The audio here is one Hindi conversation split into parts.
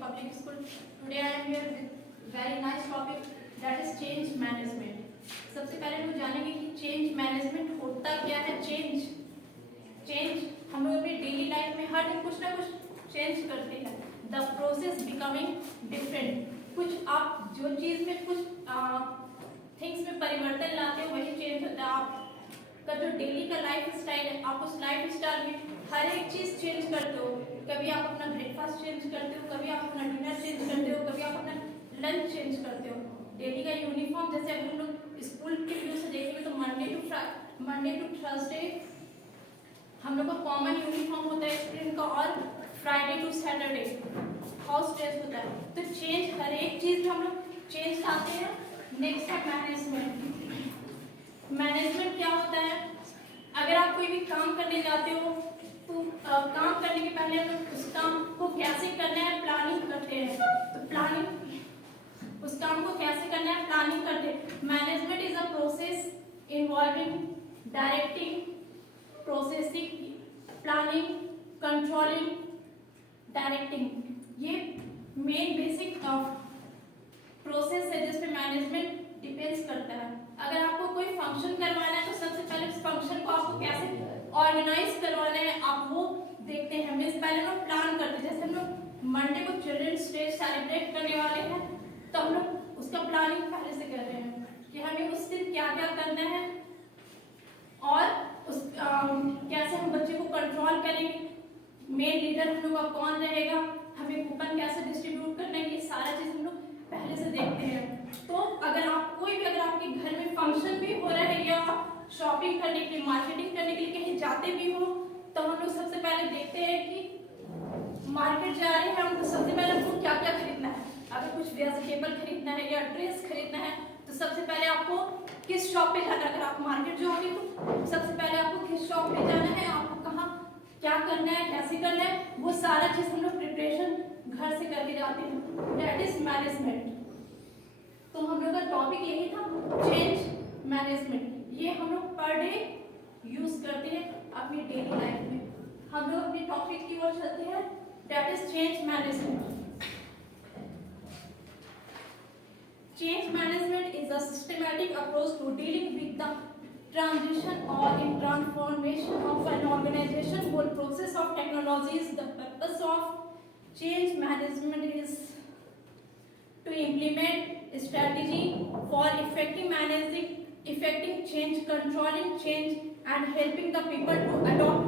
Public School. Today I am here with very nice topic, that is change management. सबसे पहले हम जानेंगे कि चेंज मैनेजमेंट होता क्या है। चेंज हम लोग अपनी डेली लाइफ में हर दिन कुछ ना कुछ चेंज करते हैं। द प्रोसेस बिकमिंग डिफरेंट, कुछ आप जो चीज में कुछ थिंग्स में परिवर्तन लाते हो वही चेंज होता है। आपका जो डेली का लाइफ स्टाइल है, आप उस लाइफ स्टाइल में हर एक चीज चेंज करते हो। कभी आप अपना ब्रेकफास्ट चेंज करते हो, कभी आप अपना डिनर चेंज करते हो, कभी आप अपना लंच चेंज करते हो। डेली का यूनिफॉर्म, जैसे अगर हम लोग स्कूल के व्यू से देखेंगे तो मंडे टू थर्सडे हम लोग का कॉमन यूनिफॉर्म होता है स्टूडेंट का, और Friday to Saturday house dress होता है। तो चेंज हर एक चीज में हम लोग चेंज लाते हैं। नेक्स्ट है मैनेजमेंट। मैनेजमेंट क्या होता है? अगर आप कोई भी काम करने जाते हो तो काम करने के पहले हम लोग उस काम को कैसे करना है प्लानिंग करते हैं। तो प्लानिंग, उस काम को कैसे करना है प्लानिंग करते हैं। Management is a process involving directing, processing, planning, controlling, directing. ये मेन बेसिक प्रोसेस है जिसपे मैनेजमेंट डिपेंड्स करता है। अगर आपको कोई फंक्शन करवाना है तो सबसे पहले उस फंक्शन को आपको कैसे ऑर्गेनाइज करवाना है आप वो देखते हैं। मीन्स पहले हम प्लान करते हैं। जैसे हम लोग मंडे को चिल्ड्रंस डे सेलिब्रेट करने वाले हैं तो हम लोग उसका प्लानिंग पहले से कर रहे हैं कि हमें उस दिन क्या क्या करना है और उस कैसे हम बच्चे को कंट्रोल करेंगे, मेन लीडर हम लोग का कौन रहेगा, हमें कूपन कैसे डिस्ट्रीब्यूट करना है, ये सारा चीज हम लोग पहले से देखते हैं। तो अगर आप कोई भी, अगर आपके घर में फंक्शन भी हो रहा है या शॉपिंग करने के लिए, मार्केटिंग करने के लिए कहीं जाते भी हो, तो हम लोग सबसे पहले देखते हैं कि मार्केट जा रहे हैं हम, तो सबसे पहले हमको क्या क्या खरीदना है। अगर कुछ वेजिटेबल खरीदना है या ड्रेस खरीदना है तो सबसे पहले आपको किस शॉप पे जाना है। अगर आप मार्केट जाओगे तो सबसे पहले आपको किस शॉप पे जाना है, आपको कहाँ क्या करना है, कैसे करना है, वो सारा चीज हम लोग प्रिपरेशन घर से करके जाते हैं। That is management. तो हम लोग का टॉपिक यही था, चेंज मैनेजमेंट। ये हम लोग पर डे यूज करते हैं अपनी डेली लाइफ में। हम लोग अपने टॉपिक की ओर चलते हैं, that is change management. Change management is a systematic approach to dealing with the transition or in transformation of an organization whole process of technologies. The purpose of change management is to implement a strategy for effecting change, controlling change and helping the people to adopt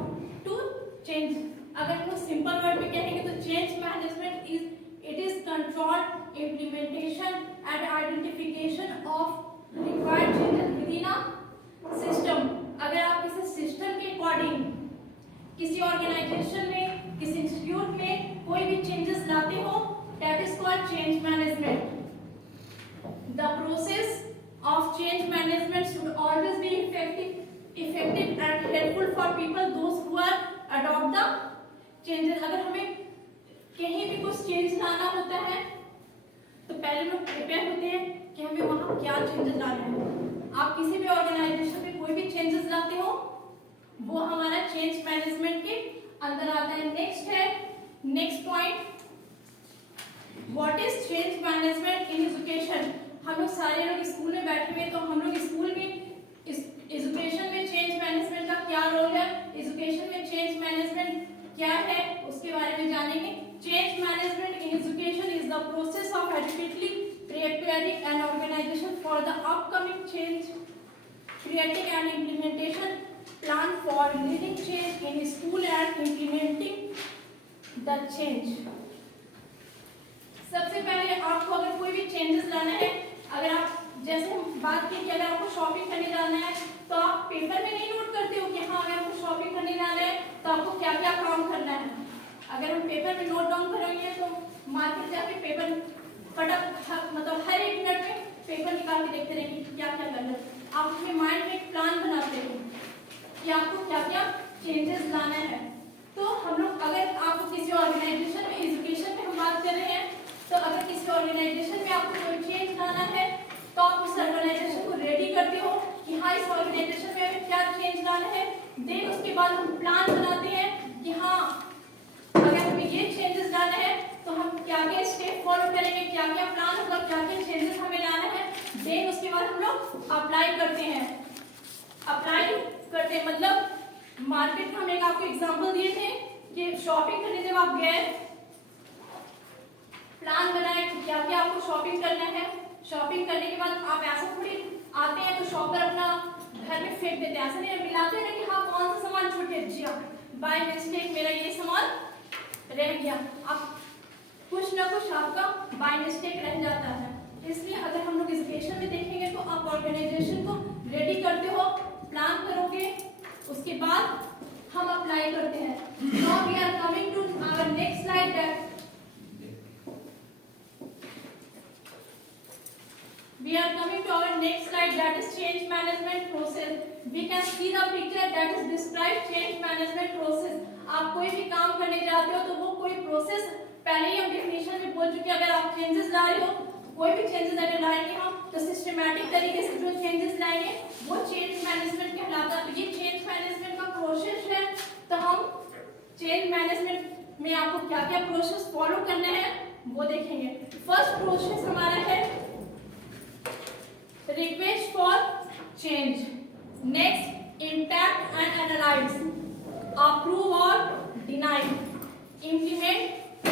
to change. अगर हम लोग सिंपल वर्ड में कहेंगे तो change management is control, implementation and identification of required changes within a system. अगर आप किसी सिस्टम के अकॉर्डिंग किसी ऑर्गेनाइजेशन में, किसी इंस्टीट्यूट में कोई भी चेंजेस लाते हो, that is called change management. The process of change management should always be effective and helpful for people those who are adopt the changes. अगर हमें कहीं भी कुछ चेंज लाना होता है तो पहले लोग प्रिपेयर होते हैं कि हमें वहां क्या चेंजेस लाने हैं। आप किसी भी ऑर्गेनाइजेशन में कोई भी चेंजेस लाते हो वो हमारा चेंज मैनेजमेंट के अंदर आता है। Next point, what is change management in education. हम लोग सारे लोग स्कूल में बैठे हुए, तो हम लोग स्कूल में एजुकेशन में चेंज मैनेजमेंट का क्या रोल है, एजुकेशन में चेंज मैनेजमेंट क्या है, उसके बारे में जानेंगे। Change management in education is the process of adequately preparing an organization for the upcoming change, creating an implementation plan for leading change in school and implementing the change. सबसे पहले आपको अगर कोई भी चेंजेस लाना है, अगर आप जैसे हम बात की कि अगर आपको शॉपिंग करने जाना है तो आप पेपर में नहीं नोट करते हो कि हाँ अगर आपको शॉपिंग करने जाना है तो आपको क्या क्या काम करना है। अगर हम पेपर में नोट डाउन करेंगे तो मार्केट जाके पेपर मतलब हर एक मिनट में पेपर निकाल के देखते रहेंगे क्या क्या करना है। आप अपने माइंड में एक प्लान बनाते हो कि आपको क्या क्या चेंजेस लाना है। तो हम लोग, अगर आपको किसी ऑर्गेनाइजेशन में, एजुकेशन में हम बात कर रहे हैं, तो अगर किसी ऑर्गेनाइजेशन में आपको कोई चेंज लाना है तो आप उस ऑर्गेनाइजेशन को रेडी करते हो कि हाँ इस ऑर्गेनाइजेशन में हमें क्या चेंज लाना है। देन उसके बाद हम प्लान बनाते हैं कि हाँ अगर हमें ये चेंजेस लाना है तो हम क्या क्या क्या क्या चेंजेस हमें लाना है, देन उसके बाद हम लोग अप्लाई करते हैं। अप्लाई करते हैं मतलब मार्केट, हम एक आपको एग्जांपल दिए थे कि शॉपिंग करने जब आप गए, प्लान बनाए कि क्या क्या आपको शॉपिंग करना है। शॉपिंग करने के बाद आप ऐसा थोड़ी आते हैं तो शॉप पर अपना घर में फेंक देते हैं, ऐसा नहीं मिलाते हैं कि हाँ कौन सा सामान छूट गया, जी हाँ बाय मिस्टेक मेरा ये सामान रह गया। आप कुछ ना कुछ आपका बाय मिस्टेक रह जाता है। इसलिए अगर हम लोग एजुकेशन में देखेंगे तो आप ऑर्गेनाइजेशन को रेडी करते हो, प्लान करोगे, उसके बाद हम अप्लाई करते हैं। Now we are coming to our next slide that we are coming to our next slide, that is change management process. We can see the picture that is describe change management process. आप कोई भी काम करने जाते हो तो वो कोई प्रोसेस पहले ही हम डेफिनेशन में बोल चुके हैं। अगर आप चेंजेस ला रहे हो, कोई भी चेंजेस अगर लाएंगे हम तो सिस्टमैटिक तरीके से जो चेंजेस लाएंगे वो चेंज मैनेजमेंट कहलाता है। तो ये चेंज मैनेजमेंट का प्रोसेस है। तो हम चेंज मैनेजमेंट में आपको क्या क्या प्रोसेस फॉलो करना है वो देखेंगे। फर्स्ट प्रोसेस हमारा है request for change, next impact and analyze, approve or deny, implement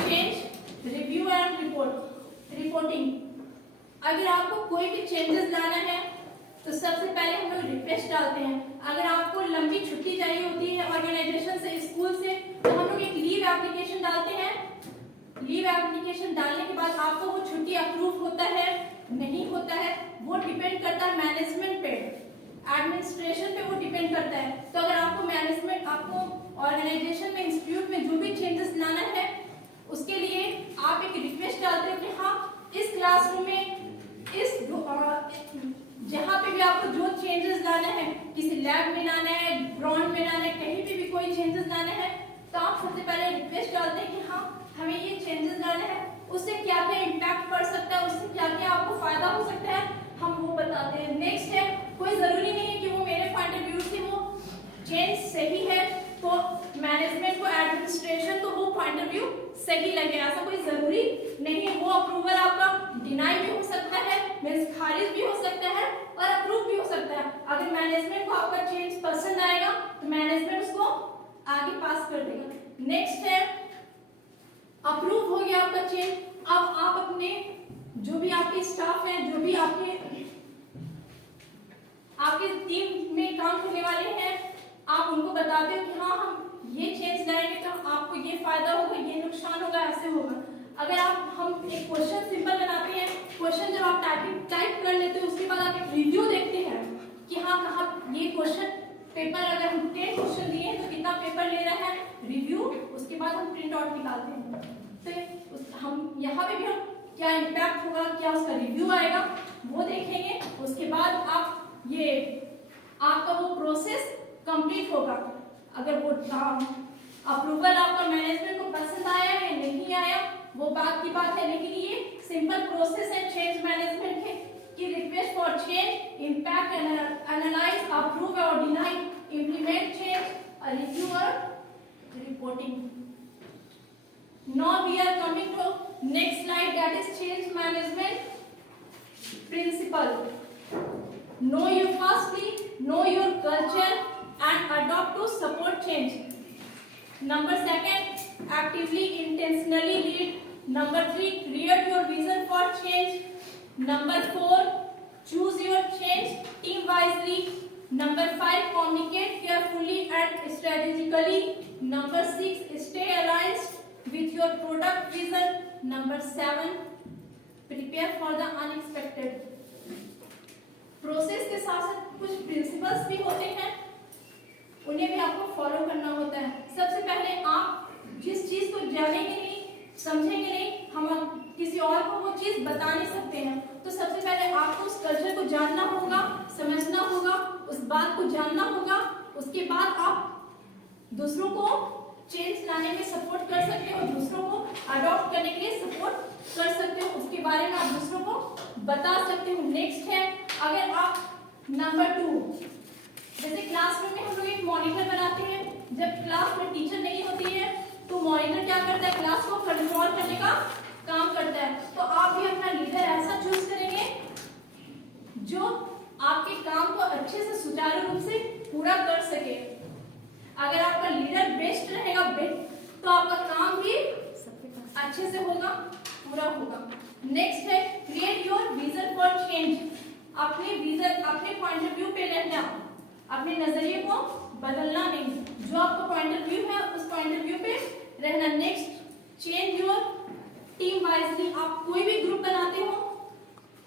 change, review and reporting। अगर आपको कोई भी चेंजेस लाना है तो सबसे पहले हम लोग रिक्वेस्ट डालते हैं। अगर आपको लंबी छुट्टी चाहिए होती है ऑर्गेनाइजेशन से, स्कूल से, तो हम लोग एक लीव एप्लीकेशन डालते हैं। लीव एप्लीकेशन डालने के बाद आपको वो छुट्टी अप्रूव होता है नहीं होता है वो डिपेंड करता है मैनेजमेंट पे, एडमिनिस्ट्रेशन पे वो डिपेंड करता है। तो अगर आपको मैनेजमेंट, आपको ऑर्गेनाइजेशन में, इंस्टीट्यूट में जो भी चेंजेस लाना है उसके लिए आप एक रिक्वेस्ट डालते हो कि हाँ इस क्लासरूम में, इस जहाँ पे भी आपको जो चेंजेस लाना है, किसी लैब में लाना है, ग्राउंड में लाना है, कहीं पे भी कोई चेंजेस लाना है, तो आप सबसे पहले रिक्वेस्ट डालते हैं कि हाँ हमें ये चेंजेस लाना है, उससे क्या क्या इम्पैक्ट पड़ सकता है, उससे क्या क्या आपको फायदा हो सकता है, हम वो बताते हैं। नेक्स्ट है, कोई जरूरी नहीं है कि वो मेरे पॉइंट ऑफ व्यू से वो चेंज सही है तो मैनेजमेंट को, एडमिनिस्ट्रेशन को वो पॉइंट ऑफ व्यू सही लगे, ऐसा कोई जरूरी नहीं है। वो अप्रूवल आपका डिनाई भी हो सकता है, मींस खारिज भी हो सकता है और अप्रूव भी हो सकता है। अगर मैनेजमेंट को आपका चेंज पसंद आएगा तो मैनेजमेंट उसको आगे पास कर देगा। नेक्स्ट है, अप्रूव हो गया आपका चेंज। अब आप अपने जो भी आपके स्टाफ हैं, जो भी आपके टीम में काम करने वाले हैं, आप उनको बताते हो कि हाँ हम ये चेंज लाएंगे तो आपको ये फायदा होगा, ये नुकसान होगा, ऐसे होगा। अगर हम एक क्वेश्चन सिंपल बनाते हैं, क्वेश्चन जब आप टाइप कर लेते हो उसके बाद आप एक रिव्यू देखते हैं कि हाँ कहाँ ये क्वेश्चन पेपर, अगर हम 10 क्वेश्चन दिए तो कितना पेपर ले रहा है, रिव्यू, उसके बाद हम प्रिंट आउट निकालते हैं। तो हम यहाँ पे भी हम क्या इम्पैक्ट होगा, क्या उसका रिव्यू आएगा वो देखेंगे। उसके बाद आप ये आपका वो प्रोसेस कंप्लीट होगा। अगर वो अप्रूवल आपका मैनेजमेंट को पसंद आया है नहीं आया वो बात की बात है, लेकिन ये सिंपल प्रोसेस है चेंज मैनेजमेंट के कि request for change, impact analyse, approve और डिनाई, इम्प्लीमेंट चेंज, रिव्यू और reporting. Now we are coming to next slide, that is change management principle. Know your culture and adopt to support change. Number 2, actively intentionally lead. Number 3, create your vision for change. Number 4, choose your change team wisely. Number 5, communicate carefully and strategically. Number 6, stay aligned with your product vision. Number 7, prepare for the unexpected. Process के साथ साथ कुछ प्रिंसिपल्स भी होते हैं, उन्हें भी आपको फॉलो करना होता है। सबसे पहले आप जिस चीज को जानेंगे नहीं, समझेंगे नहीं, हम किसी और को वो चीज बता नहीं सकते हैं। तो सबसे पहले आपको उस कल्चर को जानना होगा, समझना होगा, उस बात को जानना होगा। उसके बाद आप दूसरों को चेंज लाने में सपोर्ट कर सकते हो, दूसरों को अडॉप्ट करने के लिए सपोर्ट कर सकते हो, उसके बारे में आप दूसरों को बता सकते हो। नेक्स्ट है, अगर आप नंबर 2, जैसे क्लासरूम में हम लोग एक मॉनिटर बनाते हैं। जब क्लास में टीचर नहीं होती है तो मॉनिटर क्या करता है, क्लास को कंट्रोल करने का काम करता है। तो आप भी अपना लीडर ऐसा चूज अच्छे से होगा, पूरा होगा। नेक्स्ट है create your vision for change. अपने विजन, अपने पॉइंट ऑफ व्यू पे रहना, अपने नजरिए को बदलना नहीं, जो आपका पॉइंट ऑफ व्यू है उस पॉइंट ऑफ व्यू पे रहना। Next change your team wisely. आप कोई भी ग्रुप बनाते हो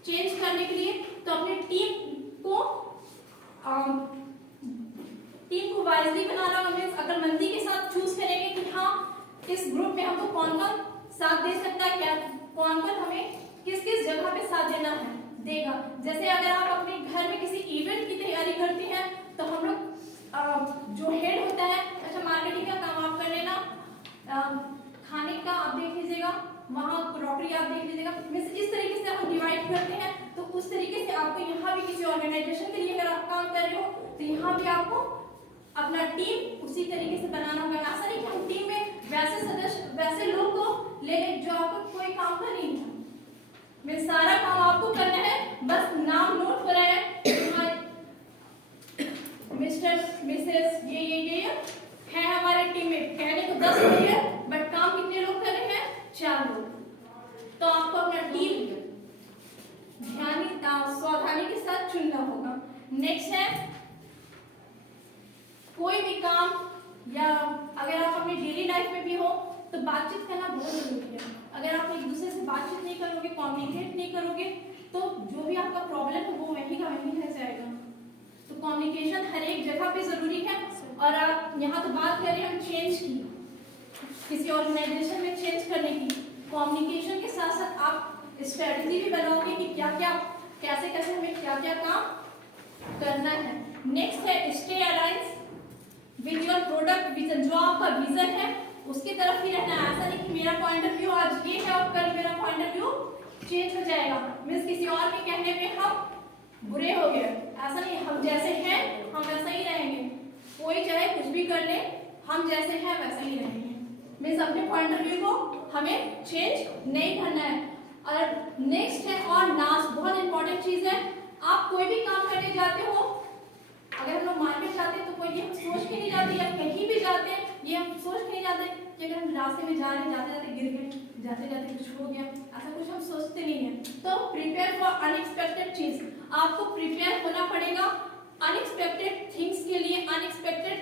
चेंज करने के लिए तो अपनी टीम को वाइजली बनाना होगा। अकलमंदी के साथ चूज करेंगे कि हाँ इस ग्रुप में हमको कौन कौन साथ दे सकता है, क्या कौन कौन हमें किस किस जगह पे साथ देना है देगा। जैसे अगर आप अपने घर में किसी इवेंट की तैयारी करते हैं तो हम लोग जो हेड होता है, अच्छा मार्केटिंग का काम आप कर लेना, खाने का आप देख लीजिएगा, वहाँ क्रॉकरी आप देख लीजिएगा। इस तरीके से हम डिवाइड करते हैं। तो उस तरीके से आपको यहाँ भी किसी ऑर्गेनाइजेशन के लिए अगर आप काम कर रहे हो तो यहाँ भी आपको अपना टीम उसी तरीके से बनाना होगा। ऐसा नहीं कि हम टीम में वैसे सदस्य वैसे लोग को ले लें जो आपको कोई काम का नहीं है। मैं सारा काम आपको करना है, बस नाम नोट हो रहा है मिस्टर मिसेस ये है हमारे टीम में। कहने तो 10 लोग है बट काम कितने लोग कर रहे हैं? 4 लोग। तो आपको अपना टीम सावधानी के साथ चुनना होगा। नेक्स्ट है कोई भी काम या अगर आप अपनी डेली लाइफ में भी हो तो बातचीत करना बहुत जरूरी है। अगर आप एक दूसरे से बातचीत नहीं करोगे, कम्युनिकेट नहीं करोगे तो जो भी आपका प्रॉब्लम है वो वहीं का वहीं रह जाएगा। तो कम्युनिकेशन हर एक जगह पे जरूरी है। और आप यहाँ तो बात करें हम चेंज की, किसी ऑर्गेनाइजेशन में चेंज करने की, कम्युनिकेशन के साथ साथ आप स्ट्रेटजी भी बनाओगे कि क्या क्या कैसे कैसे हमें क्या क्या काम करना है। नेक्स्ट है stay aligns with your product vision. जो आपका विजन है उसकी तरफ ही रहना है। ऐसा नहीं कि मेरा पॉइंट ऑफ व्यू आज ये है और कल मेरा पॉइंट ऑफ व्यू चेंज हो जाएगा, मींस किसी और के कहने पे हम बुरे हो गए। ऐसा नहीं, हम जैसे हैं हम वैसा ही रहेंगे। कोई चाहे कुछ भी कर ले, हम जैसे हैं वैसा ही रहेंगे। मींस अपने पॉइंट ऑफ व्यू को हमें चेंज नहीं करना है। और नेक्स्ट है और लास्ट बहुत इंपॉर्टेंट चीज है, आप कोई भी काम करने जाते हो, अगर हम लोग मार्केट जाते हैं तो कोई ये सोच के नहीं जाते, या कहीं भी जाते हैं ये हम सोच के नहीं जाते कि अगर हम रास्ते में जा रहे हैं, जाते जाते गिर गए, जाते जाते कुछ हो गया, ऐसा कुछ हम सोचते नहीं है। तो प्रिपेयर फॉर अनएक्सपेक्टेड चीज, आपको प्रिपेयर होना पड़ेगा अनएक्सपेक्टेड थिंग्स के लिए, अनएक्सपेक्टेड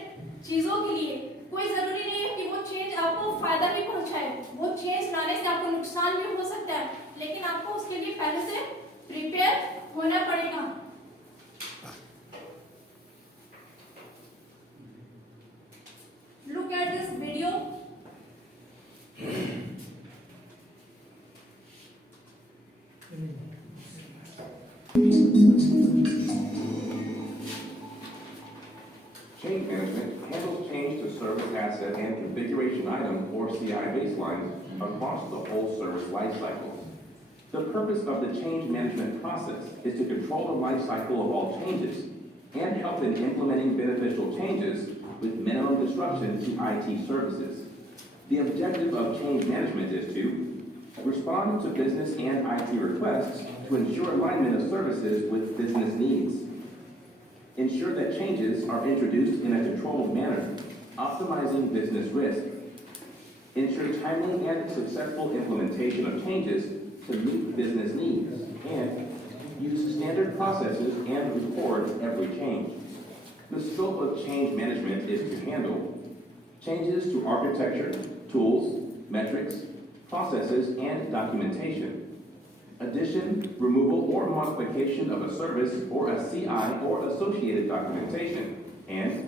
चीजों के लिए। कोई जरूरी नहीं है कि वो चेंज आपको फायदा भी पहुंचाए, वो चेंज लाने से आपको नुकसान भी हो सकता है, लेकिन आपको उसके लिए पहले से प्रिपेयर होना पड़ेगा। Look at this video. Change management handles change to service asset and configuration item or CI baselines across the whole service lifecycle. The purpose of the change management process is to control the life cycle of all changes and help in implementing beneficial changes with minimum disruption to IT services. The objective of change management is to respond to business and IT requests to ensure alignment of services with business needs, ensure that changes are introduced in a controlled manner, optimizing business risk, ensure timely and successful implementation of changes to meet business needs, and use standard processes and record every change. The scope of change management is to handle changes to architecture, tools, metrics, processes, and documentation. Addition, removal, or modification of a service or a CI or associated documentation, and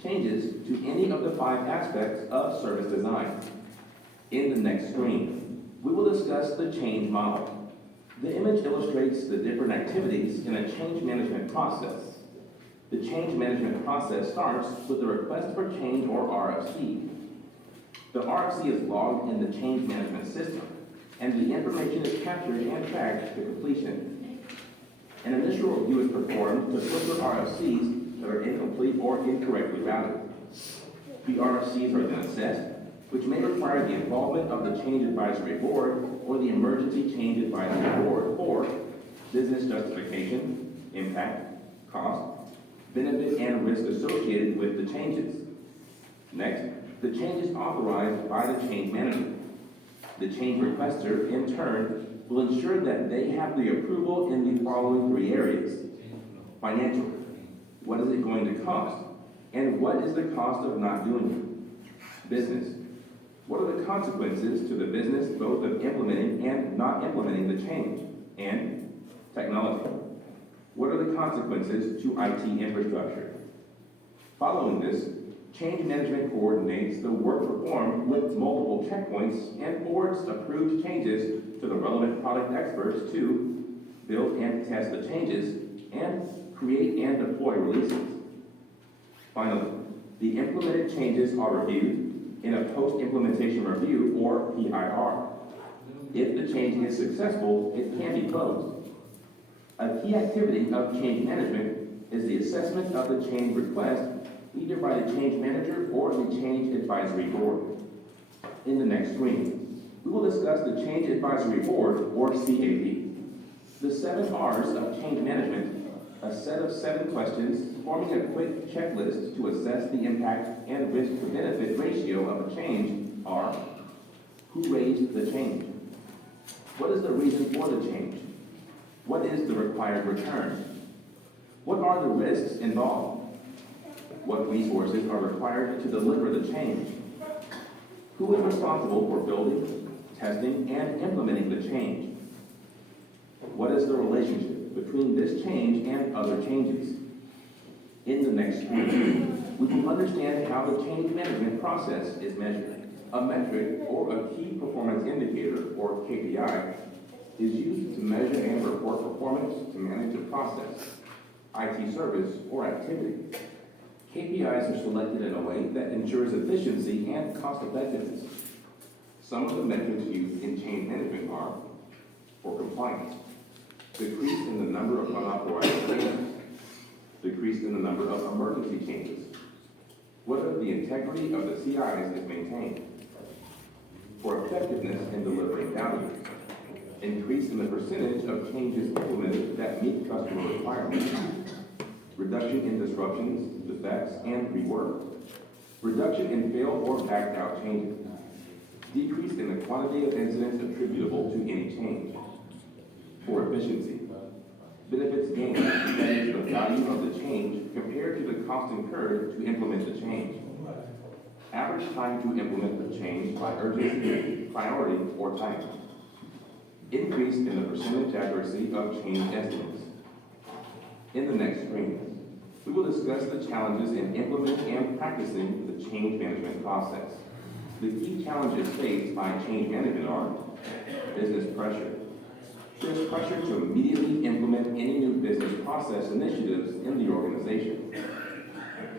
changes to any of the 5 aspects of service design. In the next screen, we will discuss the change model. The image illustrates the different activities in a change management process. The change management process starts with the request for change or RFC. The RFC is logged in the change management system, and the information is captured and tracked to completion. An initial review is performed to filter RFCs that are incomplete or incorrectly routed. The RFCs are then assessed, which may require the involvement of the Change Advisory Board or the Emergency Change Advisory Board for business justification, impact, cost, benefit, and risk associated with the changes. Next, the change is authorized by the change manager. The change requester, in turn, will ensure that they have the approval in the following three areas. Financial. What is it going to cost? And what is the cost of not doing it? Business. What are the consequences to the business both of implementing and not implementing the change? And technology. What are the consequences to IT infrastructure? Following this, change management coordinates the work performed with multiple checkpoints and forwards approved changes to the relevant product experts to build and test the changes and create and deploy releases. Finally, the implemented changes are reviewed in a post-implementation review or PIR. If the change is successful, it can be closed. A key activity of change management is the assessment of the change request either by the change manager or the change advisory board. In the next screen, we will discuss the change advisory board or CAB. The 7 R's of change management, a set of 7 questions forming a quick checklist to assess the impact and risk to benefit ratio of a change are: who raised the change? What is the reason for the change? What is the required return? What are the risks involved? What resources are required to deliver the change? Who is responsible for building, testing, and implementing the change? What is the relationship between this change and other changes? In the next screen, we will understand how the change management process is measured. A metric or a key performance indicator, or KPI, is used to measure and report performance to manage a process, IT service, or activity. KPIs are selected in a way that ensures efficiency and cost effectiveness. Some of the metrics used in change management are: for compliance, decrease in the number of unauthorized changes, decrease in the number of emergency changes, whether the integrity of the CIs is maintained, for effectiveness in delivering value, increase in the percentage of changes implemented that meet customer requirements, reduction in disruptions, defects, and rework, reduction in failed or backed out changes, decrease in the quantity of incidents attributable to any change, for efficiency, benefits gained, that is the value of the change compared to the cost incurred to implement the change, average time to implement the change by urgency, priority, or timing, increase in the percentage accuracy of change estimates. In the next screen, we will discuss the challenges in implementing and practicing the change management process. The key challenges faced by change management are: business pressure. There's pressure to immediately implement any new business process initiatives in the organization.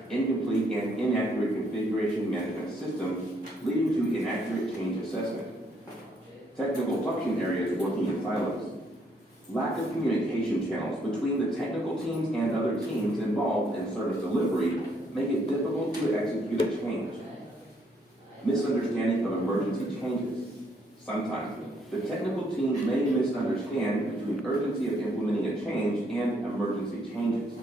Incomplete and inaccurate configuration management systems leading to inaccurate change assessment. Technical function areas working in silos. Lack of communication channels between the technical teams and other teams involved in service delivery make it difficult to execute a change. Misunderstanding of emergency changes. Sometimes, the technical team may misunderstand between urgency of implementing a change and emergency changes.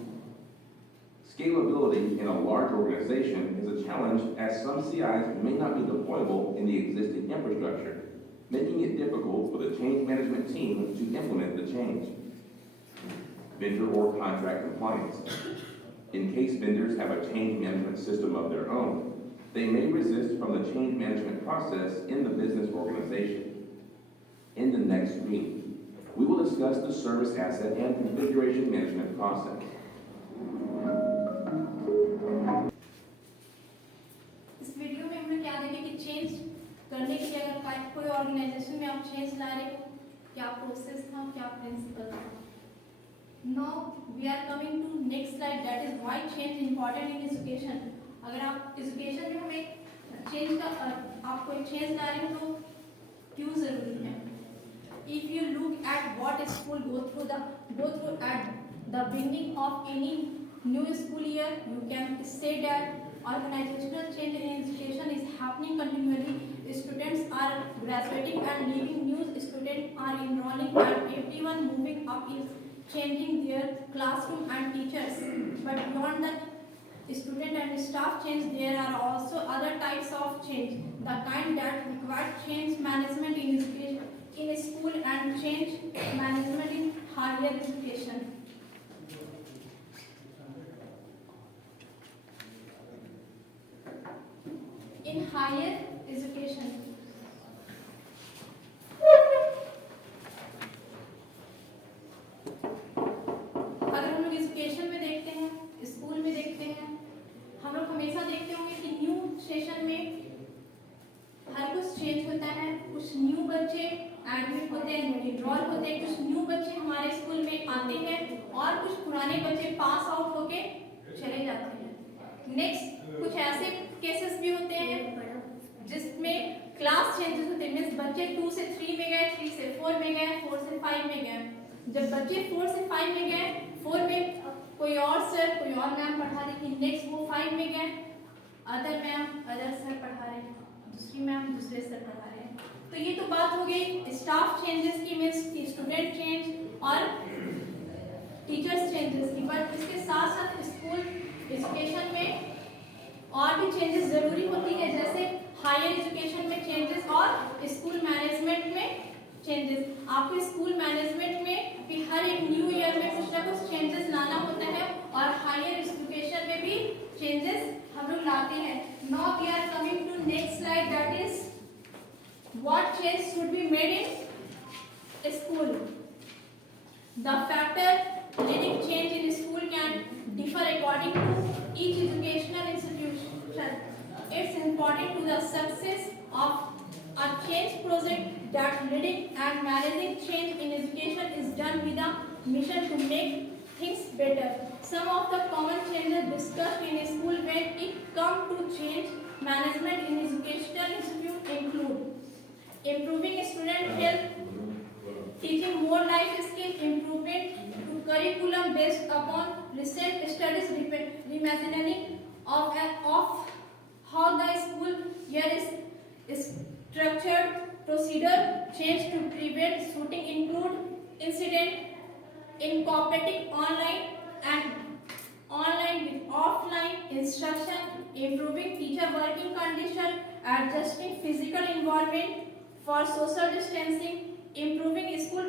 Scalability in a large organization is a challenge as some CIs may not be deployable in the existing infrastructure, making it difficult for the change management team to implement the change. Vendor or contract compliance. In case vendors have a change management system of their own, they may resist from the change management process in the business organization. In the next screen, we will discuss the service asset and configuration management process. इस वीडियो में हमने क्या देखा कि चेंज करने के लिए अगर कोई ऑर्गेनाइजेशन में आप चेंज ला रहे हो, क्या प्रोसेस था, क्या प्रिंसिपल था. Now we are coming to next slide, that is why change important in education. अगर आप एजुकेशन में हमें चेंज का आपको एक चेंज ला रहे हो तो क्यों जरूरी है. If you look at what school go through at the beginning of any new school year, you can say that organizational change in education is happening continually. Students are graduating and leaving, new students are enrolling, and everyone moving up is changing their classroom and teachers. But beyond that student and staff change, there are also other types of change. the kind that require change management in education, in school, and change management in higher education. In higher education. अगर हम लोग एजुकेशन में देखते हैं, स्कूल में देखते हैं, हम लोग हमेशा देखते होंगे कि न्यू सेशन में हर कुछ चेंज होता है, कुछ न्यू बच्चे एडमिट होते हैं, विड्रॉल होते हैं, कुछ न्यू बच्चे हमारे स्कूल में आते हैं और कुछ पुराने बच्चे पास आउट होके चले जाते हैं। नेक्स्ट कुछ ऐसे केसेस भी होते हैं जिसमें क्लास चेंजेस होते हैं, मींस बच्चे 2 से 3 में गए, 3 से 4 में गए, 4 से 5 में गए। जब बच्चे 4 से 5 में गए, 4 में कोई और सर कोई और मैम पढ़ा रही थी, नेक्स्ट वो 5 में गए, अदर मैम अदर सर पढ़ा रहे हैं, दूसरी मैम दूसरे सर पढ़ा रहे हैं। तो ये तो बात हो गई स्टाफ चेंजेस की, मींस स्टूडेंट चेंज और टीचर्स चेंजेस की। बट इसके साथ साथ स्कूल एजुकेशन में और भी चेंजेस जरूरी होती है, जैसे हायर एजुकेशन में चेंजेस और स्कूल मैनेजमेंट में चेंजेस। आपको स्कूल मैनेजमेंट में भी हर एक न्यू ईयर में कुछ ना कुछ चेंजेस लाना होता है और हायर एजुकेशन में भी चेंजेस हम लोग लाते हैं। Now we are coming to next slide, that is what change should be made in school. The factor leading change in school can differ according to each educational institution. It's important to the success of a change project that leading and managing change in education is done with a mission to make things better. Some of the common changes discussed in a school when it comes to change management in educational institute include improving student health, teaching more life skill, improvement to curriculum based upon recent studies, reimagining of how the school year is structured, procedure change to prevent shooting, include incident, incorporating online with offline instruction, improving teacher working condition, adjusting physical environment for social distancing, improving school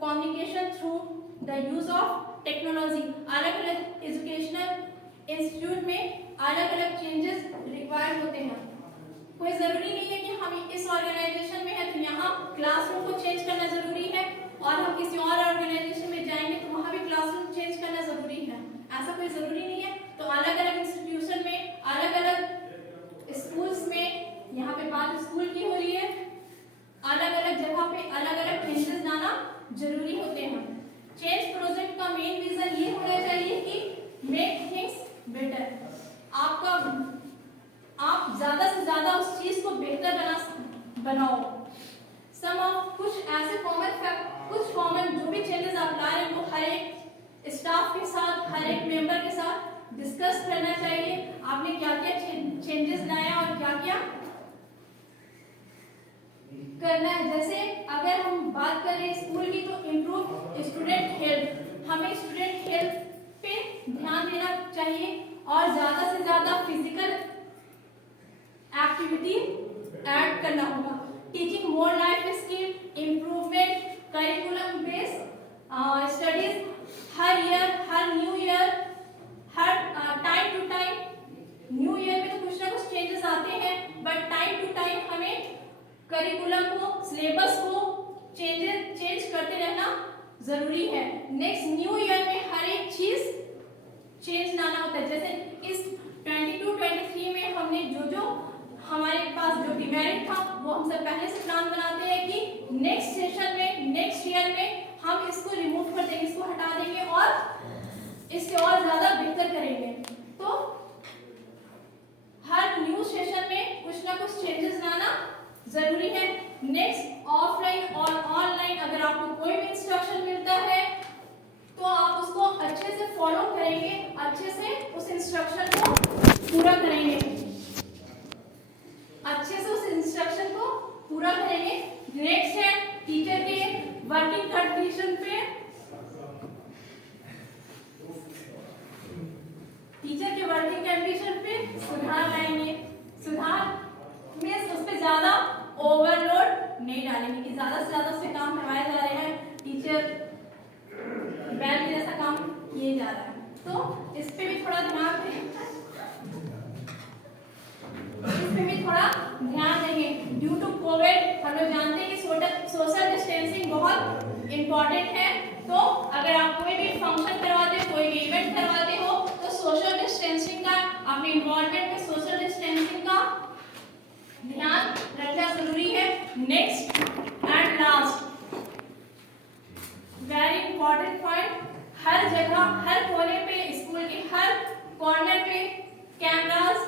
communication through the use of technology. अलग अलग एजुकेशनल इंस्टीट्यूट में अलग अलग चेंजेस रिक्वायर्ड होते हैं। कोई जरूरी नहीं है कि हम इस ऑर्गेनाइजेशन में है तो यहाँ क्लासरूम को चेंज करना जरूरी है और हम किसी और ऑर्गेनाइजेशन में जाएंगे तो वहाँ भी क्लासरूम चेंज करना जरूरी है, ऐसा कोई जरूरी नहीं है। तो अलग अलग इंस्टीट्यूशन में अलग अलग स्कूल्स में, यहाँ पे बात स्कूल की हो रही है, अलग अलग जगह पे अलग अलग चेंजेस लाना जरूरी होते हैं। चेंज प्रोजेक्ट का मेन रीजन ये होना चाहिए कि मेक थिंग्स बेटर। आप ज्यादा से ज्यादा उस चीज को बेहतर बनाओ। सम ऑफ कुछ ऐसे कॉमन जो भी चेंजेस आप ला रहे हैं वो हर एक स्टाफ के साथ, हर एक मेंबर के साथ डिस्कस करना चाहिए। आपने क्या क्या चेंजेस लाए और क्या क्या करना है। जैसे अगर हम बात करें स्कूल की तो इम्प्रूव स्टूडेंट हेल्थ, हमें स्टूडेंट हेल्थ पे ध्यान देना चाहिए और ज्यादा से ज्यादा फिजिकल एक्टिविटी ऐड करना होगा। Teaching more life skill, improvement, curriculum based studies, हर ईयर, हर न्यू ईयर, हर time to time, new year में तो कुछ ना कुछ चेंजेस आते हैं बट टाइम टू टाइम हमें करिकुलम को, सिलेबस को चेंज करते रहना जरूरी है। नेक्स्ट न्यू ईयर में हर एक चीज चेंज लाना होता है। जैसे इस 22-23 में हमने जो हमारे पास जो डिमेरिट था वो हम सब पहले से प्लान बनाते हैं कि नेक्स्ट सेशन में, नेक्स्ट ईयर में हम इसको रिमूव कर देंगे, इसको हटा देंगे और इससे और ज्यादा बेहतर करेंगे। तो हर न्यू सेशन में कुछ ना कुछ चेंजेस लाना जरूरी है। नेक्स्ट ऑफलाइन और ऑनलाइन, अगर आपको कोई भी इंस्ट्रक्शन मिलता है तो आप उसको अच्छे से फॉलो करेंगे, अच्छे से उस इंस्ट्रक्शन को पूरा करेंगे, अच्छे से उस इंस्ट्रक्शन को पूरा करेंगे। नेक्स्ट है टीचर के वर्किंग कंडीशन पे, टीचर के वर्किंग कंडीशन पे सुधार लाएंगे। सुधार में उस पे ज़्यादा से ज़्यादा उससे काम करवाए जा रहे हैं, टीचर बैल जैसा काम किए जा रहा है। तो इस पे भी थोड़ा ध्यान दें, ड्यू टू कोविड हम लोग जानते हैं कि सोशल डिस्टेंसिंग बहुत इम्पोर्टेंट है। तो अगर आप कोई भी फंक्शन करवाते हो, कोई भी इवेंट करवाते हो, तो सोशल डिस्टेंसिंग का, अपने इन्वॉल्वमेंट में सोशल डिस्टेंसिंग का ध्यान रखना जरूरी है। Next and last very important point, हर जगह, हर कोने पे, स्कूल के हर कॉर्नर पे कैमरास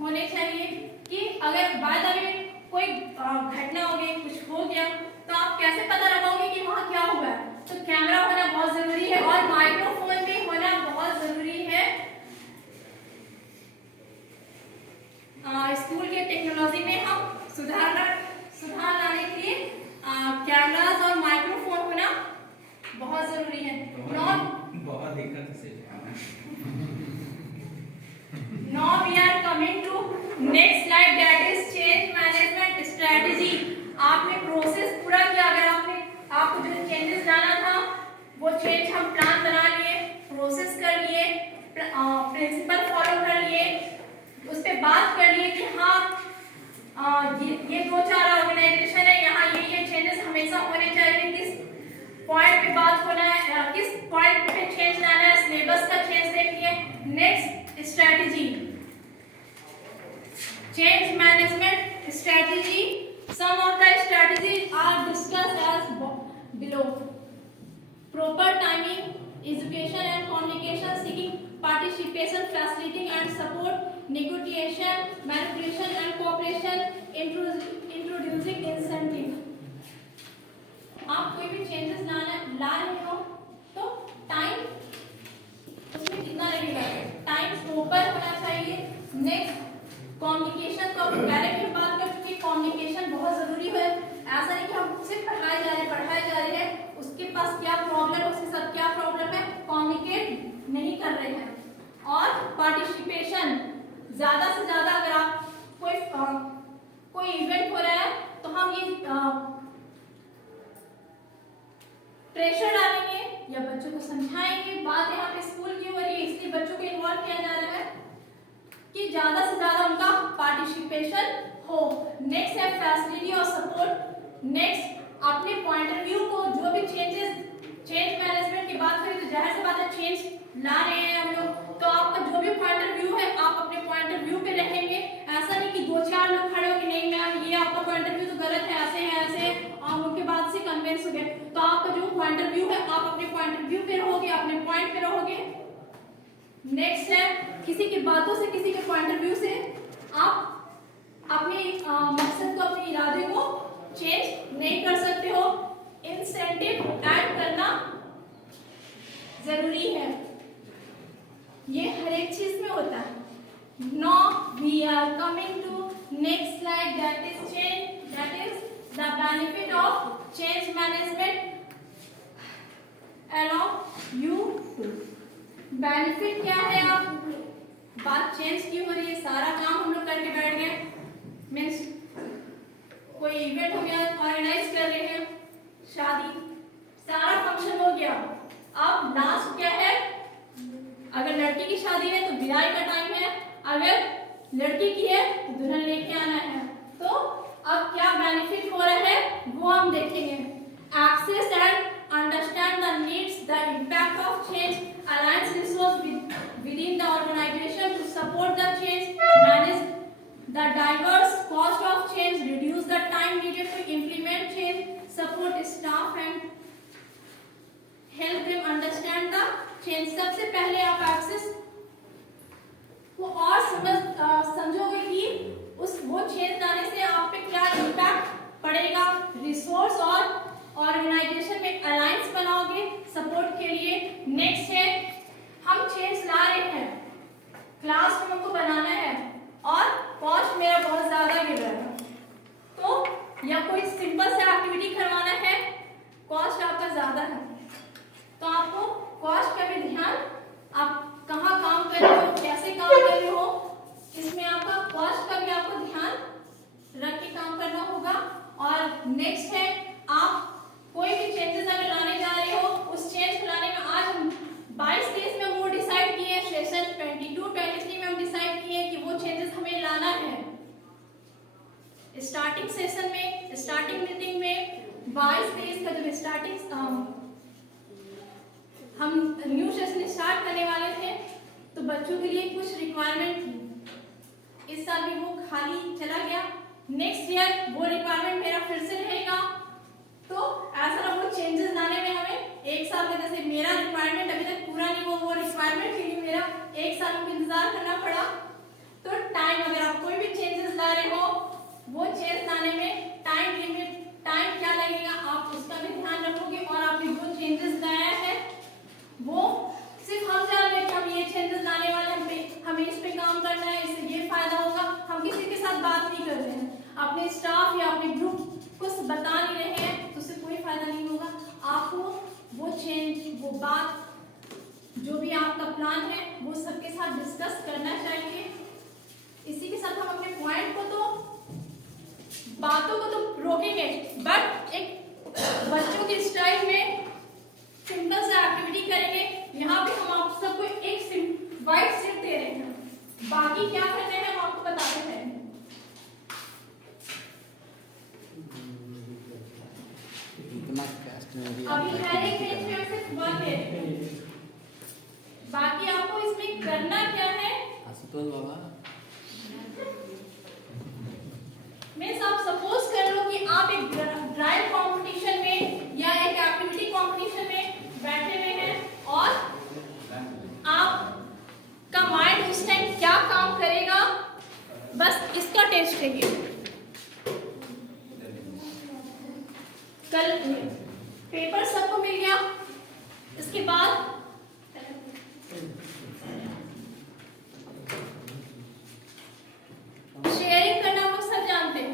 होने चाहिए कि अगर बाय द वे कोई घटना हो गई, कुछ हो गया, तो आप कैसे पता लगाओगे कि वहाँ क्या हुआ है। तो कैमरा होना बहुत जरूरी है और माइक्रोफोन भी होना बहुत जरूरी है। स्कूल के टेक्नोलॉजी में हम सुधार लाने के लिए कैमरास और माइक्रोफोन होना बहुत जरूरी है। बहुत दिक्कत से Now we are coming to next slide, that is change management strategy. आपने प्रोसेस पूरा किया, अगर आपको जो चेंजेस लाना था वो चेंज हम प्लान बना लिए, प्रोसेस कर लिए, प्रिंसिपल फॉलो कर लिए, उस पर बात कर लिए कि हाँ ये 2-4 ऑर्गेनाइजेशन है, यहाँ ये चेंजेस हमेशा होने चाहिए, किस पॉइंट पे बात होना है, किस पॉइंट पे चेंज लाना है, सिलेबस का चेंज देख लिए। Next strategy, change management strategy. Some of the strategies are discussed as below. Proper timing, education and communication, seeking participation, facilitating and support, negotiation, manipulation and cooperation, introducing incentive. आप कोई भी चेंजेस ला रहे हो तो टाइम उसमें कितना लगेगा, टाइम प्रॉपर होना चाहिए। नेक्स्ट कम्युनिकेशन, तो पहले भी बात कर चुके, कम्युनिकेशन बहुत जरूरी है। ऐसा नहीं कि हम सिर्फ पढ़ाए जा रहे हैं, उसके पास क्या प्रॉब्लम है, उसके साथ क्या प्रॉब्लम है, कम्युनिकेट नहीं कर रहे हैं। और पार्टिसिपेशन, ज्यादा से ज्यादा अगर आप कोई इवेंट हो रहा है तो हम ये प्रेशर डालेंगे या बच्चों को समझाएंगे, बात यहाँ पे स्कूल की हो रही है इसलिए बच्चों को इन्वॉल्व किया जा रहा है कि ज्यादा से ज्यादा उनका पार्टिसिपेशन हो। नेक्स्ट है फैसिलिटी और सपोर्ट। नेक्स्ट अपने पॉइंट ऑफ व्यू को, जो भी चेंज मैनेजमेंट की बात करें तो जाहिर सी बात है चेंज ला रहे हैं हम लोग, तो आपका जो भी पॉइंट ऑफ व्यू है आप अपने पॉइंट ऑफ व्यू पे रहेंगे। ऐसा नहीं कि 2-4 लोग खड़े हो कि नहीं मैम ये आपका पॉइंट ऑफ व्यू तो गलत है, ऐसे है, और उनके बाद से कन्विंस हो गए। तो आपका जो पॉइंट ऑफ व्यू है आप अपने पॉइंट ऑफ व्यू पे रहोगे, अपने पॉइंट पे रहोगे। नेक्स्ट है किसी की बातों से, किसी के पॉइंट ऑफ व्यू से आप अपने मकसद को, अपने इरादे को चेंज नहीं कर सकते हो। इंसेंटिव ऐड करना जरूरी है, ये हर एक चीज में होता है। Now we are coming to next slide, that is change, that is the benefit of change management along you too. Benefit क्या है, आप बात चेंज की हो रही है, सारा काम हम लोग करके बैठ गए, मीन्स कोई इवेंट हो गया, ऑर्गेनाइज कर रहे हैं, शादी, सारा फंक्शन हो गया। अब लास्ट क्या है, अगर लड़की की शादी है तो विदाई का टाइम है, अगर लड़की की है तो दुल्हन लेके आना है। तो अब क्या बेनिफिट हो रहा है वो हम देखेंगे। Access and understand the needs, the impact of change, aligns resources within the organization to support the change, manage the diverse cost of change, reduce the time needed to implement change, support staff and help them understand the change। सबसे पहले आप एक्सेस को और समझोगे कि वो चेंज लाने से आप पे क्या इम्पैक्ट पड़ेगा, रिसोर्स और ऑर्गेनाइजेशन में अलायंस बनाओगे सपोर्ट के लिए। नेक्स्ट है हम चेंज ला रहे हैं, क्लासरूम को बनाना है और कॉस्ट मेरा बहुत ज्यादा गिर रहा है, तो या कोई सिंपल सा एक्टिविटी करवाना है, कॉस्ट आपका ज्यादा है, तो आपको कॉस्ट का भी ध्यान, आप कहाँ काम कर रहे हो, कैसे काम कर रहे हो, इसमें आपका कॉस्ट का भी आपको ध्यान रख के काम करना होगा। और नेक्स्ट है आप डेज का जब स्टार्टिंग हम न्यू सेशन स्टार्ट करने वाले थे तो बच्चों के लिए कुछ रिक्वायरमेंट थी। इस साल भी वो खाली चला गया। नेक्स्ट ईयर वो रिक्वायरमेंट मेरा फिर से रहेगा। तो ऐसा ना वो चेंजेस लाने में हमें एक साल में, जैसे मेरा रिक्वायरमेंट अभी तक पूरा नहीं हुआ, वो रिक्वायरमेंट के लिए मेरा एक साल का इंतजार करना पड़ा। तो टाइम, अगर आप कोई भी चेंजेस ला रहे हो, वो चेंज लाने में टाइम लिमिट, टाइम क्या लगेगा, आप उसका भी ध्यान रखोगे। और आपने जो चेंजेस लाया है वो सिर्फ हम जान रहे हैं कि हम ये चेंजेस लाने वाले हैं, हमें इस पे काम करना है, इससे ये फायदा होगा। हम किसी के साथ बात नहीं कर रहे हैं, अपने स्टाफ या अपने ग्रुप को बता नहीं रहे हैं, तो उससे कोई फायदा नहीं होगा। आपको वो चेंज, वो बात, जो भी आपका प्लान है, वो सबके साथ डिस्कस करना चाहिए। इसी के साथ हम अपने पॉइंट को तो, बातों को तो रोकेंगे, बट एक बच्चों के स्टाइल में सिंपल सा एक्टिविटी करेंगे। यहाँ पे हम आप सबको एक वाइट शीट दे रहे हैं, बाकी क्या करते हैं हम आपको बताते हैं। अभी हर एक पेज में हम सिर्फ 1 दे रहे हैं, बाकी आपको इसमें करना क्या है। आशुतोष बाबा, मीन्स आप सपोज कर लो कि आप एक ड्राइव कंपटीशन में या एक एक्टिविटी कंपटीशन में बैठे हुए हैं और आपका माइंड उस टाइम क्या काम करेगा, बस इसका टेस्ट है ये। कल पेपर सबको मिल गया, इसके बाद शेयरिंग करना हम लोग सब जानते हैं।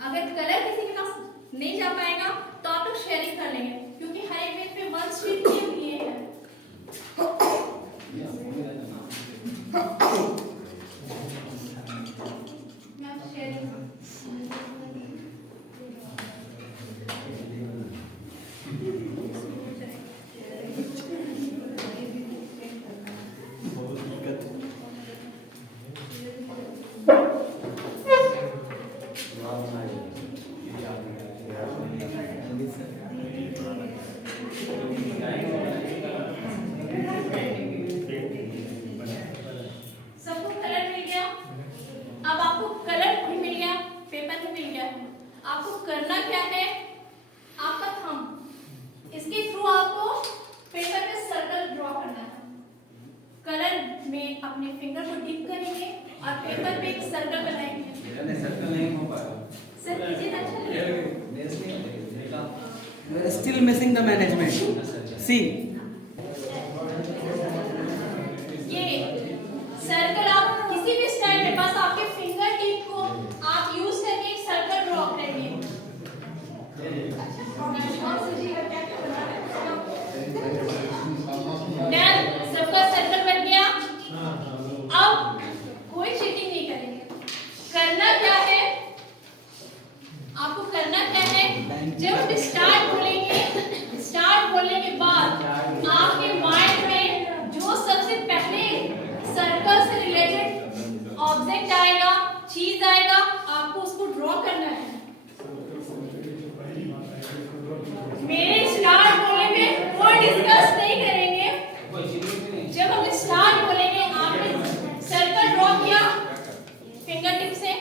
अगर कलर किसी के पास नहीं जा पाएगा तो आप लोग शेयरिंग कर लेंगे, क्योंकि हर एक पेज पे 1 शीट लिए है। सबको कलर मिल गया, अब आपको कलर भी मिल गया, पेपर भी मिल गया। आपको करना क्या है, आपका थंब, इसके थ्रू आपको पेपर पे सर्कल ड्रॉ करना है। कलर में अपने फिंगर को डिप करेंगे और पेपर पे एक सर्कल बनाएंगे। मेरा सर्कल नहीं हो पाया। सर कीजिए ना, अच्छा we are still missing the management. See, ये सर्कल आप किसी भी स्टाइल में, बस आपके फिंगर टिप को आप यूज करके एक सर्कल ड्रॉ करेंगे। डन, सबका सर्कल बन गया। अब कोई चीटिंग नहीं करेंगे। करना क्या है, आपको करना क्या है, जब हम स्टार्ट बोलेंगे, स्टार्ट बोलने के बाद आपके माइंड में जो सबसे पहले सर्कल से रिलेटेड ऑब्जेक्ट आएगा, चीज आएगा, आपको उसको ड्रॉ करना है। मेरे स्टार्ट बोलने में कोई डिस्कस नहीं करेंगे। जब हम स्टार्ट बोलेंगे, आपने सर्कल ड्रॉ किया फिंगर टिप से,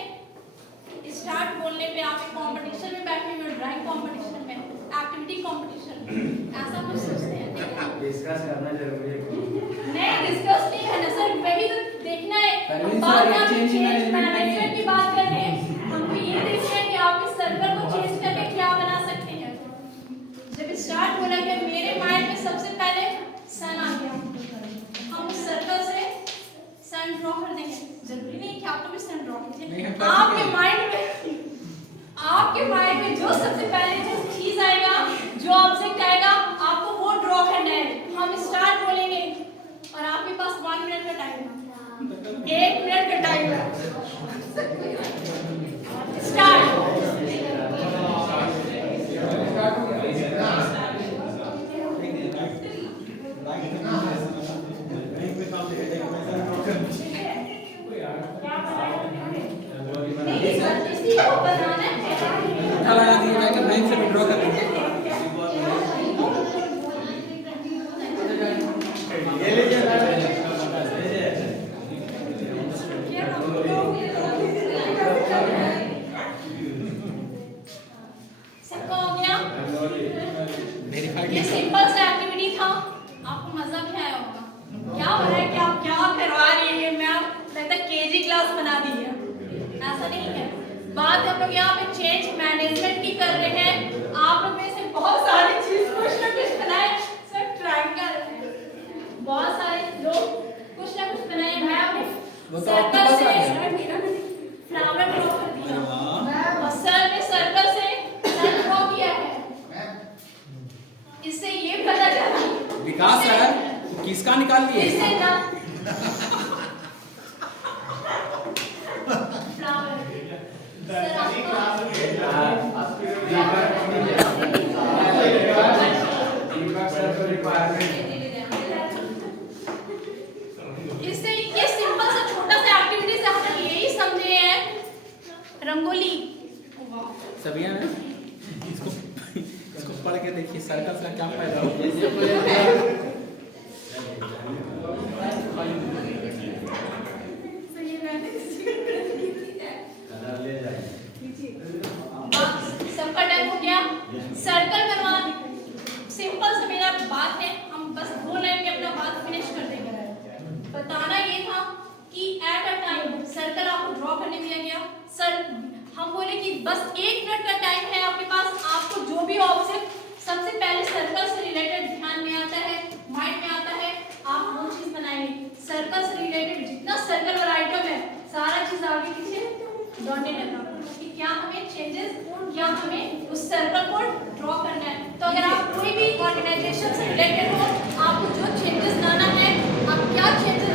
स्टार्ट बोलने पे आप कंपटीशन में बैठे हुए, ड्राइंग कंपटीशन में, एक्टिविटी कंपटीशन में, ऐसा कुछ सोचते हैं। डिस्कस करना जरूरी है। नहीं, डिस्कस नहीं है ना सर, वही तो देखना है। परवीन बात सर, आप चेंज चेंज मैनेजमेंट नहीं है। मैनेजमेंट की बात कर रहे हैं, हमको ये देखना है कि आप इस सर्कल को चेंज करके क्या बना सकते हैं। जब स्टार्ट बोला गया, मेरे माइंड में सबसे पहले सन आ गया, हम उस सर्कल से सन ड्रॉ कर देंगे। जरूरी नहीं कि आपको भी सन ड्रॉ कीजिए, आपके माइंड में जो सबसे पहले जो चीज आएगा, जो ऑब्जेक्ट आएगा, आपको वो ड्रॉ करना है। हम स्टार्ट बोलेंगे और आपके पास 1 मिनट का टाइम है, 1 मिनट का टाइम है। स्टार्ट। नहीं सर, इसी को बनाना है। लगा दिए जाके बैंक से विड्रॉ कर लेंगे। ये सिंपल सा एक्टिविटी था, आपको मजा भी आया होगा। क्या हो रहा है कि आप क्या करवा रही है, मैम लगता है केजी क्लास बना दी है, ऐसा नहीं है। बात हम लोग यहाँ पे चेंज मैनेजमेंट की कर रहे हैं। आप लोग में से बहुत सारी चीज कुछ ना कुछ बनाए, सर ट्रायंगल बहुत सारे लोग कुछ ना कुछ बनाए। मैं अपने वो तो सर्कल octopus से आ गया। फ्लावर ड्रॉ कर दिया और सर ने सर्कल से सन ड्रॉ किया है। इससे ये पता चला विकास सर किसका निकाल लिए इससे ना फ्लावर सर इससे ये सिंपल सा छोटा सा एक्टिविटी से हम लोग यही समझे हैं रंगोली। सभी हैं ना? इसको पढ़ के देखिए सर्कल का क्या फायदा होगा। सबका टाइम हो गया। सर्कल बनवा सिंपल सा मेरा बात है, हम बस 2 लाइन में अपना बात फिनिश कर देंगे। बताना ये था कि एट अ टाइम सर्कल आपको ड्रॉ करने दिया गया। सर हम बोले कि बस 1 मिनट का टाइम है आपके पास, आपको जो भी ऑब्जेक्ट सबसे पहले सर्कल से रिलेटेड ध्यान में आता है, माइंड में आता है, आप वो चीज बनाएंगे। सर्कल से रिलेटेड जितना सर्कल वाला आइटम है सारा चीज आगे पीछे डॉटेड है कि क्या हमें चेंजेस या हमें उस सर्कल को ड्रॉ करना है। तो अगर आप कोई भी ऑर्गेनाइजेशन से रिलेटेड हो, आपको जो चेंजेस लाना है, आप क्या चेंजेस